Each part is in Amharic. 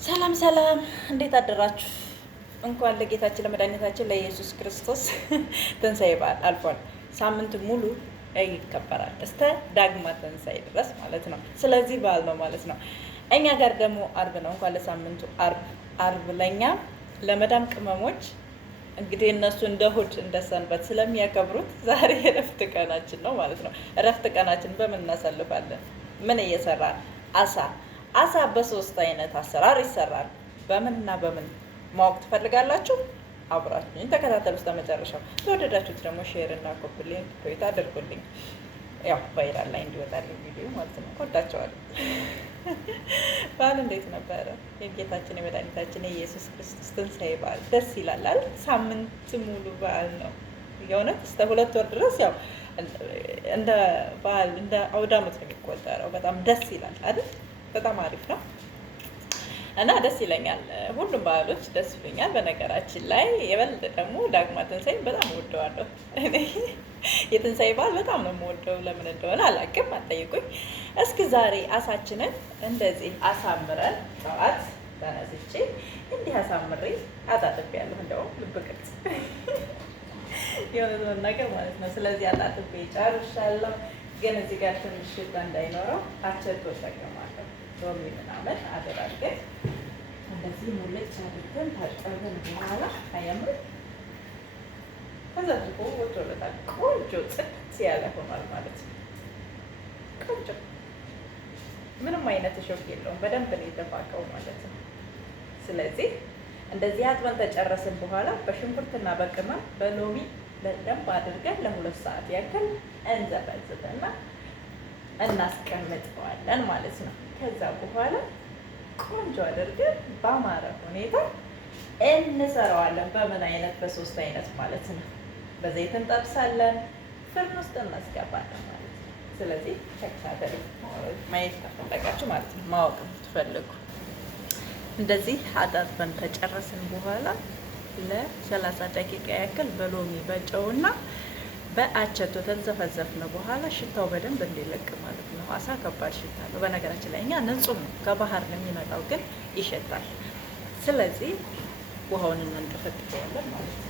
ሰላም ሰላም፣ እንዴት አደራችሁ? እንኳን ለጌታችን ለመድኃኒታችን ለኢየሱስ ክርስቶስ ትንሣኤ በዓል አልፏል። ሳምንት ሙሉ ይከበራል እስከ ዳግማ ትንሣኤ ድረስ ማለት ነው። ስለዚህ በዓል ነው ማለት ነው። እኛ ጋር ደግሞ አርብ ነው። እንኳን ለሳምንቱ አርብ ለእኛ ለመዳም ቅመሞች እንግዲህ እነሱ እንደ እሑድ እንደ ሰንበት ስለሚያከብሩት ዛሬ የእረፍት ቀናችን ነው ማለት ነው። እረፍት ቀናችን በምን እናሳልፋለን? ምን እየሰራን? አሳ በሶስት አይነት አሰራር ይሰራል። በምንና በምን ማወቅ ትፈልጋላችሁ? አብራችሁኝ ተከታተሉ እስከ መጨረሻው። ተወደዳችሁት ደግሞ ሼር እና ኮፕሊንግ ቶይታ አድርጉልኝ። ያው ቫይራል ላይ እንዲወጣልኝ ቪዲዮ ማለት ነው። ወዳቸዋለሁ። በዓል እንዴት ነበረ? የጌታችን የመድኃኒታችን የኢየሱስ ክርስቶስ ትንሣኤ በዓል ደስ ይላል አይደል? ሳምንት ሙሉ በዓል ነው። የእውነት እስከ 2 ወር ድረስ ያው እንደ በዓል እንደ አውደ ዓመት ነው የሚቆጠረው። በጣም ደስ ይላል አይደል? በጣም አሪፍ ነው እና ደስ ይለኛል። ሁሉም በዓሎች ደስ ይሉኛል። በነገራችን ላይ የበለጠ ደግሞ ዳግማ ትንሣኤ በጣም እወደዋለሁ። እኔ የትንሣኤ በዓል በጣም ነው የምወደው። ለምን እንደሆነ አላውቅም፣ አትጠይቁኝ። እስኪ ዛሬ አሳችንን እንደዚህ አሳምረን ጠዋት ተነስቼ እንዲህ አሳምሬ አጣጥቤያለሁ። እንደውም ልብ ቅርጽ የሆነ መናገር ማለት ነው። ስለዚህ አጣጥቤ ጨርሻለሁ። ግን እዚህ ጋር ትንሽ ሽታ እንዳይኖረው አቸቶ እጠቀማለሁ። ሎሚ ምናምን አደራርገን እንደዚህ ሙልጭ አድርገን ታጠብን በኋላ አያምር ተዘርጎ ወጥቶለታል። ቆንጆ ጽድት ያለ ሆኗል ማለት ነው። ቆንጆ ምንም አይነት እሾክ የለውም። በደንብ ነው የተፋቀው ማለት ነው። ስለዚህ እንደዚህ አጥበን ተጨረስን በኋላ በሽንኩርትና በቅመም በሎሚ በደንብ አድርገን ለ2 ሰዓት ያክል እንዘፈዝፍና እናስቀምጠዋለን ማለት ነው። ከዛ በኋላ ቆንጆ አድርገን በአማረ ሁኔታ እንሰራዋለን። በምን አይነት? በ3 አይነት ማለት ነው። በዘይት እንጠብሳለን፣ ፍርን ውስጥ እናስገባለን ማለት ነው። ስለዚህ ተከታተሉ ማየት ከፈለጋችሁ ማለት ነው፣ ማወቅ የምትፈልጉ እንደዚህ አጣጥበን ከጨረስን በኋላ ለ30 ደቂቃ ያክል በሎሚ በጨውና በአቸቶ ተዘፈዘፍን በኋላ ሽታው በደንብ እንዲለቅ ማለት ነው። አሳ ከባድ ሽታ ነው። በነገራችን ላይ እኛ ንጹህ ነው ከባህር ነው የሚመጣው፣ ግን ይሸታል። ስለዚህ ውሃውን እንንጠፈጥፈዋለን ማለት ነው።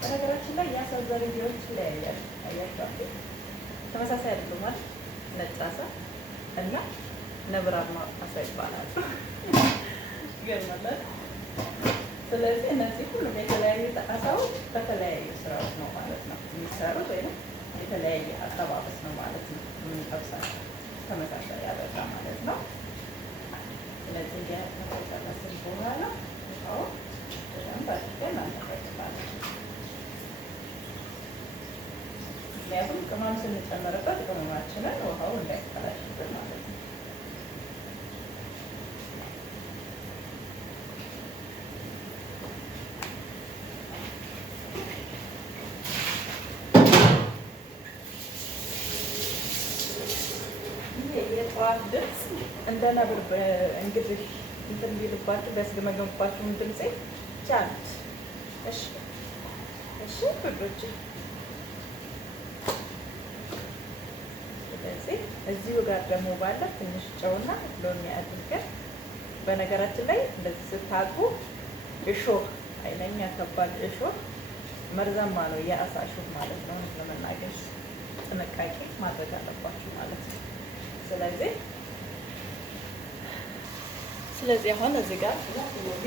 በነገራችን ላይ የአሳ ዝርያዎች ይለያያሉ። አያችሁ፣ ተመሳሳይ አይደሉም ማለት ነጭ አሳ እና ነብራማ አሳ ይባላሉ። ይገርማል። ስለዚህ እነዚህ ሁሉም የተለያዩ አሳዎች በተለያዩ ስራዎች ነው ማለት ነው የሚሰሩት፣ ወይም የተለያየ አጠባበስ ነው ማለት ነው የምንጠብሳቸው። ተመሳሳይ ያበዛ ማለት ነው። ስለዚህ ከጨረስን በኋላ ውሃው በደንብ አድርገን እናነሳለን። ምክንያቱም ቅመም ስንጨምርበት ቅመማችንን ውሃው እንዳይበላሽብን ማለት ነው። የጠዋት ድምፅ እንደ ነብር እንግዲህ እንትን ቢልባችሁ ቢያስገመገምባችሁ ድምፄ ቻሉት። እሺ እሺ ፍርዶች። ስለዚህ እዚሁ ጋር ደግሞ ባለ ትንሽ ጨውና ሎሚ አድርገን፣ በነገራችን ላይ እንደዚህ ስታጥቡ እሾህ፣ ኃይለኛ ከባድ እሾህ መርዛማ ነው፣ የአሳ እሾህ ማለት ነው። ለመናገር ጥንቃቄ ማድረግ አለባችሁ ማለት ነው። ስለዚህ አሁን እዚህ ጋር ሎሚ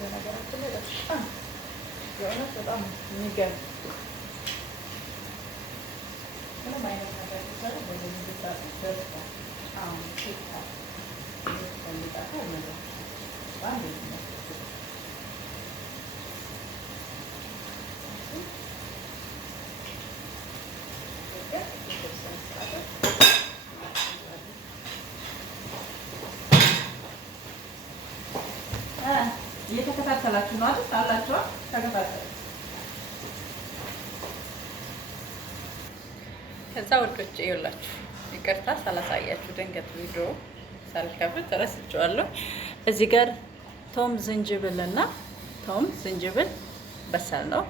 በነገራችን ላይ በጣም የእውነት በጣም የሚገርም ምንም አይነት ነገር ሲሰሩ በዚህ ምግብ ደርሷ አሁን ሴታ ሚጣፋ ነገር በአንድ እየተከታተላችሁ ነው አይደል? አላችሁ ተከታተሉ። ከዛ ወዶች ይኸውላችሁ፣ ይቅርታ ሳላሳያችሁ ድንገት ቪዲዮ ሳልከፍት ረስቼዋለሁ። እዚህ ጋር ቶም ዝንጅብልና ዝንጅብል በሳል ነው።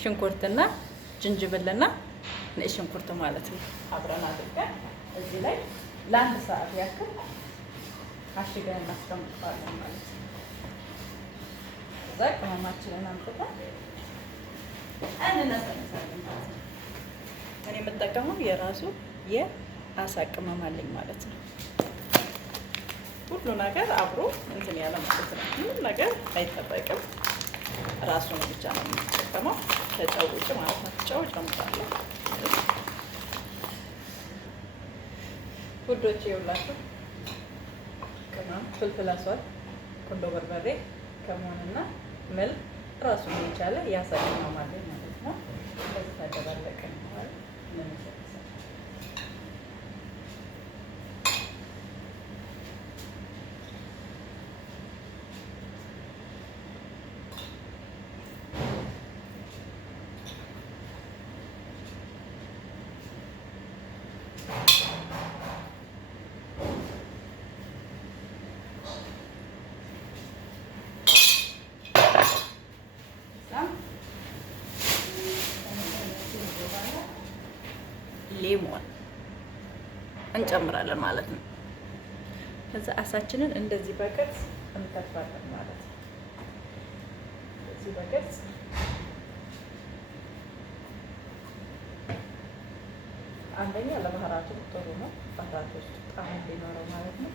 ሽንኩርትና ዝንጅብልና ነጭ ሽንኩርት ማለት ነው አብረን አድርገን እዚህ ላይ ለአንድ ሰዓት ያክል አሽገን እናስቀምጣለን ማለት ነው። እዛ ቅመማችንን አምጥተን እንነሰንሳለን ማለት ነው። እኔ የምጠቀመው የራሱ የአሳ ቅመም አለኝ ማለት ነው። ሁሉ ነገር አብሮ እንትን ያለ ማለት ነው። ምንም ነገር አይጠበቅም። ራሱን ብቻ ነው የምንጠቀመው ከጨው ውጭ ማለት ነው። ጨው ጨምራለሁ ውዶች። ይኸውላችሁ ቅመም፣ ፍልፍል አስዋድ፣ ቁንዶ በርበሬ፣ ከሞንና ምል ራሱን የቻለ የአሳ ቅመም አለኝ ማለት ነው። እንደዚህ ታደባለቅን ማለት ነው። ሌሞን እንጨምራለን ማለት ነው። ከዛ አሳችንን እንደዚህ በቅርጽ እንከትፋለን ማለት ነው። እንደዚህ በቅርጽ አንደኛ ለባህራቱ ጥሩ ነው፣ ባህራቶች ጣዕም እንዲኖረው ማለት ነው።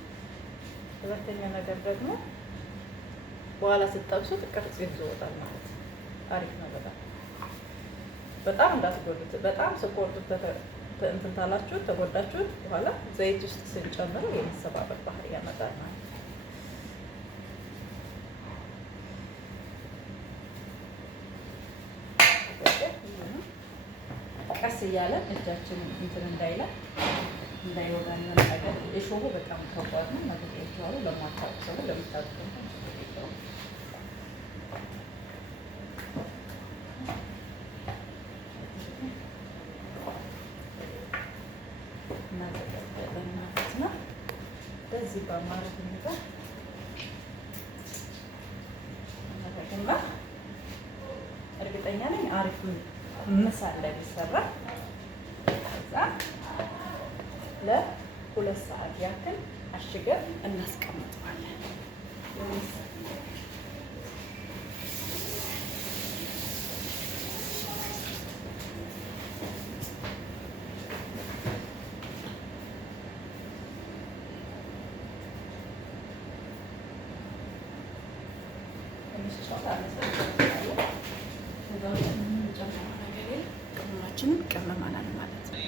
ሁለተኛ ነገር ደግሞ በኋላ ስትጠብሱት ቅርጽ ይዞ ይወጣል ማለት ነው። አሪፍ ነው። በጣም እንዳትጎዱት። በጣም ስቆርጡት እንትን ታላችሁት ተጎዳችሁት፣ በኋላ ዘይት ውስጥ ስንጨምረው የሚሰባበር ባህሪ ያመጣል ማለት ነው። ቀስ እያለን እጃችንን እንትን እንዳይወጋን ነገር እሾሁ በጣም ከባድ ነው። ነገሮችዋሉ ለማታውቁ ሰው ለምታውቁ እናዘጋጃለን ማለት ነው። በዚህ በአማራ ሁኔታ እናደርግና እርግጠኛ ነኝ አሪፉን ምሳ እንደሚሰራ ከዛ ለ2 ሰዓት ያክል አሽገን እናስቀምጠዋለን። ቅመማችንን ቀመማናል ማለት ነው።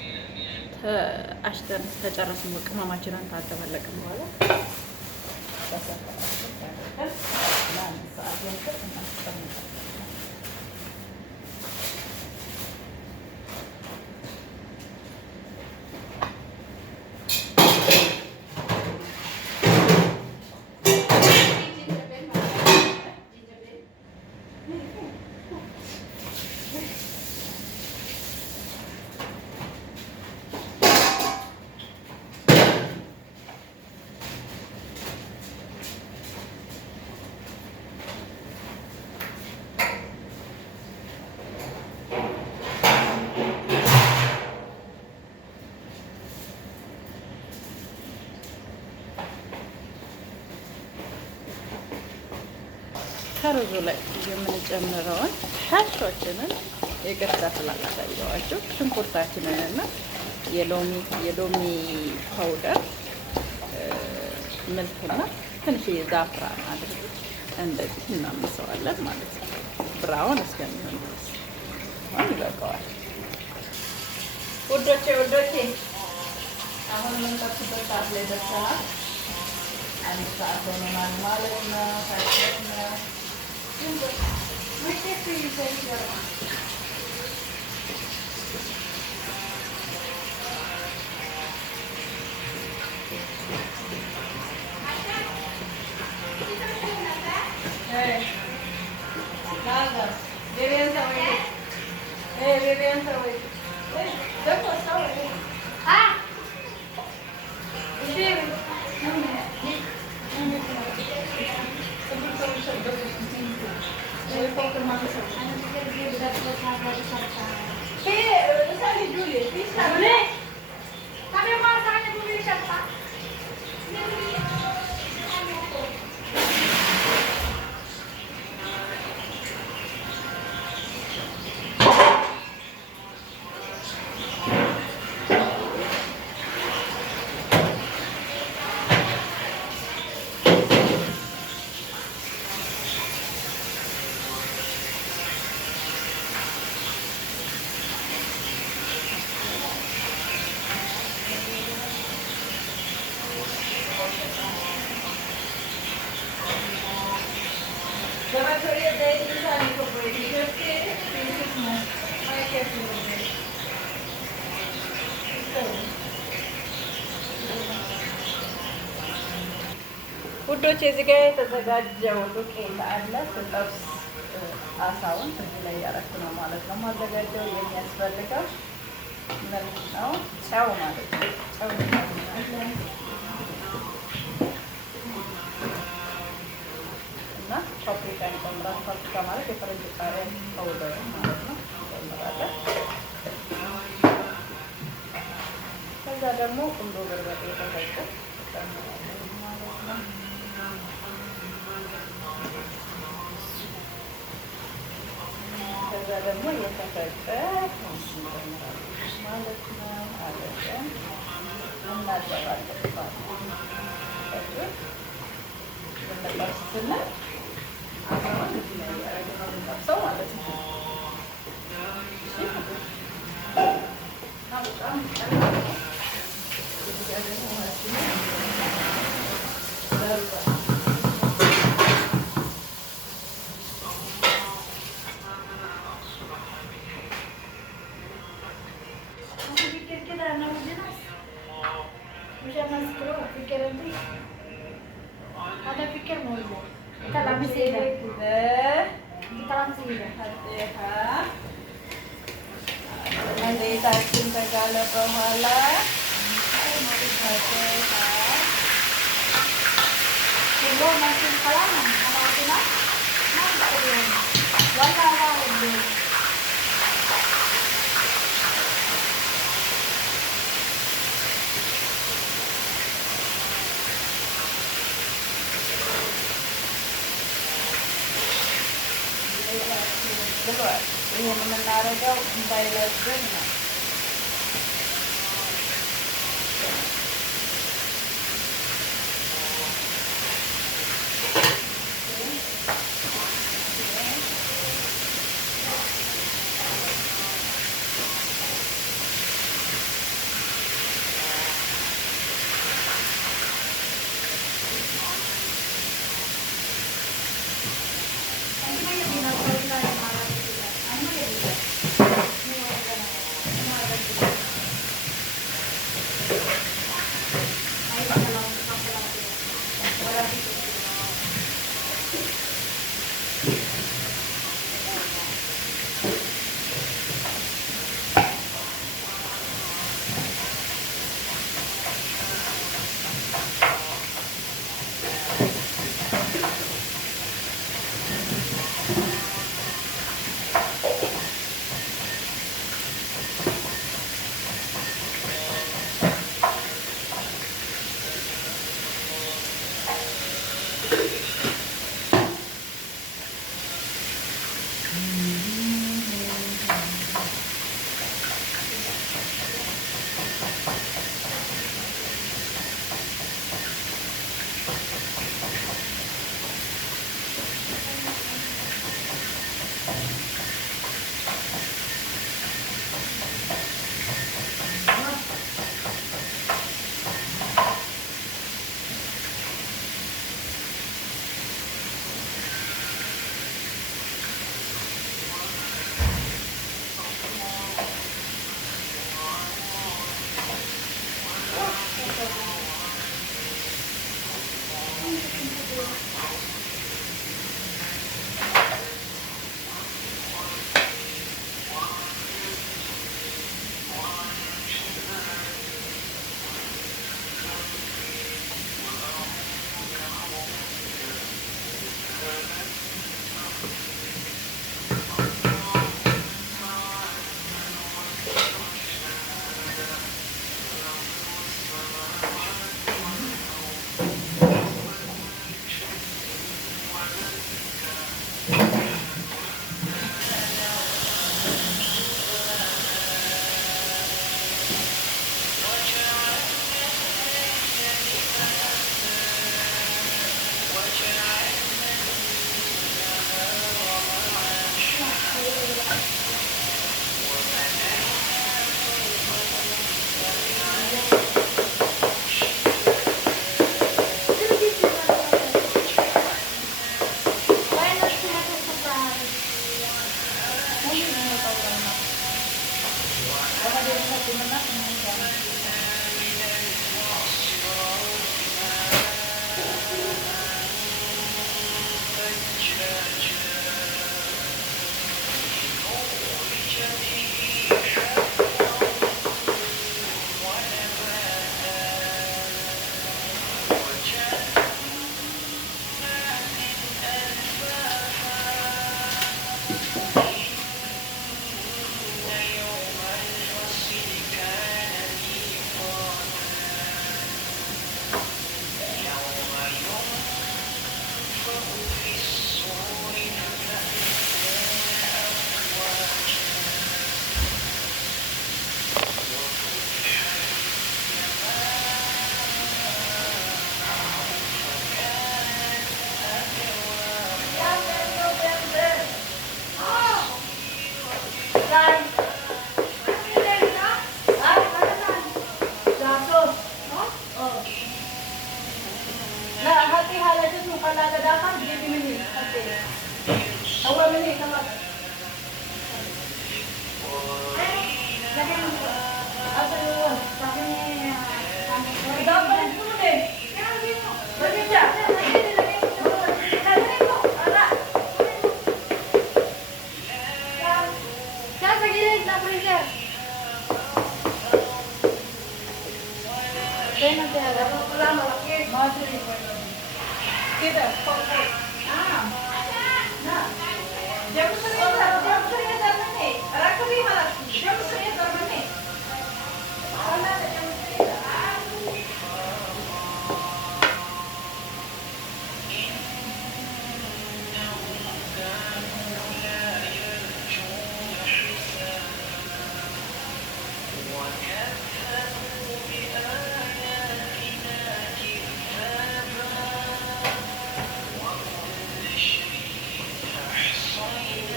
አሽተን ተጨረስን። ቅመማችንን ታደባለቅን በኋላ ለአንድ ሰዓት ያክል እናስቀምጣለን። ከሩዙ ላይ የምንጨምረውን ሀሾችንን የቅርታ ስላላሳየኋቸው ሽንኩርታችንን እና የሎሚ ፓውደር ምልክና ትንሽ ዛፍራን አድርገን እንደዚህ እናምሰዋለን ማለት ነው። ብራውን እስከሚሆን ድረስ አሁን ይበቃዋል። ውዶቼ አሁን የምንጠብስበት ሰዓት ላይ ደርሰናል። 1 ሰዓት ሆኖናል ማለት ነው። ታችነ ውዶች እዚህ ጋር የተዘጋጀው ዱቄት አለ። ስጠብስ አሳውን እዚህ ላይ ያረኩ ነው ማለት ነው። ማዘጋጀው የሚያስፈልገው ምን ነው? ጨው ማለት ነው። ጨው እና ፓፕሪካ እንጨምራለን። ፓፕሪካ ማለት የፈረንጅ ቃሪያ ፓውደር ማለት ነው። እንጨምራለን። ከዛ ደግሞ ቁንዶ በርበሬ የተፈጨ እንጨምራለን ማለት ነው። ከዛ ደግሞ የተፈጨ እንጨምራለን ማለት ነው። አለቀን እናዘባለን። ስንል አሁን እዚህ ላይ ያደረግነው የምንጠብሰው ማለት ነው። ዘይታችን ከጋለ በኋላ ይሄን የምናደርገው እንዳይለብን ነው።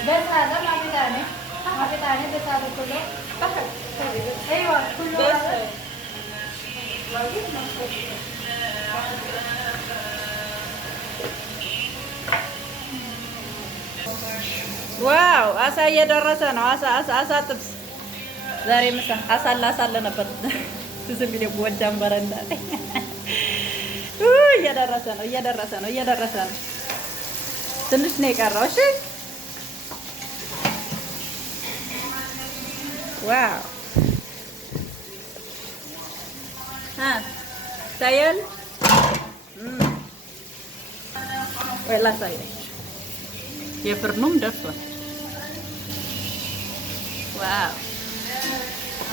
بس هذا ما في ثاني بس هذا كله ايوه كله هذا ዋው አሳ እየደረሰ ነው። አሳ ጥብስ ዛሬ ምሳ አሳለ ነበር ዝም ብዬ ጎጃም በረንዳ ላይ እየደረሰ ነው። ትንሽ ነው የቀረው። እሺ ዋው ታያል ወላ ሳይል የፍርኑም ደርሷል። ዋው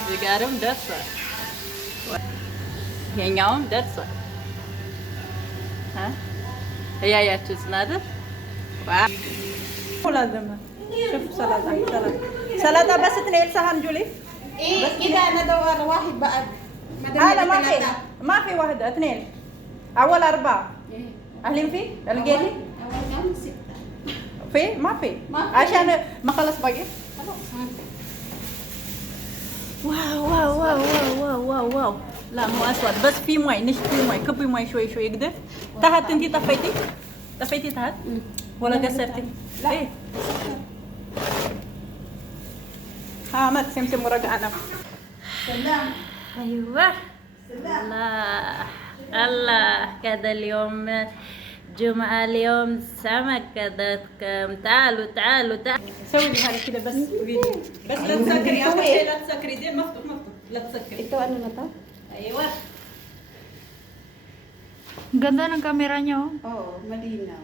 ዝጋርም ደርሷል። የኛውም ደርሷል። እያያችሁት ናደር ዋው ሁላዘማ شوف سلطة بس 2 صحن جولي بس كده انا ادور واحد بقى هذا ما في واحد 2 اول 4 اهلين فيه لقيتي اول كم 6 في ما في عشان ما خلص باقي واو لا مو اسود بس في مي نشف في مي كبي مي شوي يقدر تحت انتي طفيتي تحت ولا قصرتي لا ايه حامد سمسم ورقعنا سلام ايوه سلام الله كذا اليوم جمعة اليوم سمك كذا تعالوا سوي لي هذا كذا بس فيديو بس لا تسكري اول شيء لا تسكري دي مفتوح لا تسكري itu ano na to? ايوه ganda ng kameranya oh. Oo, malinaw.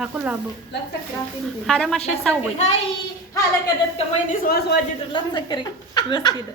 Ako labo. لا تسكري Hada masya sawi. هاي حالة كذا كمان سوا جد لا تسكري بس كذا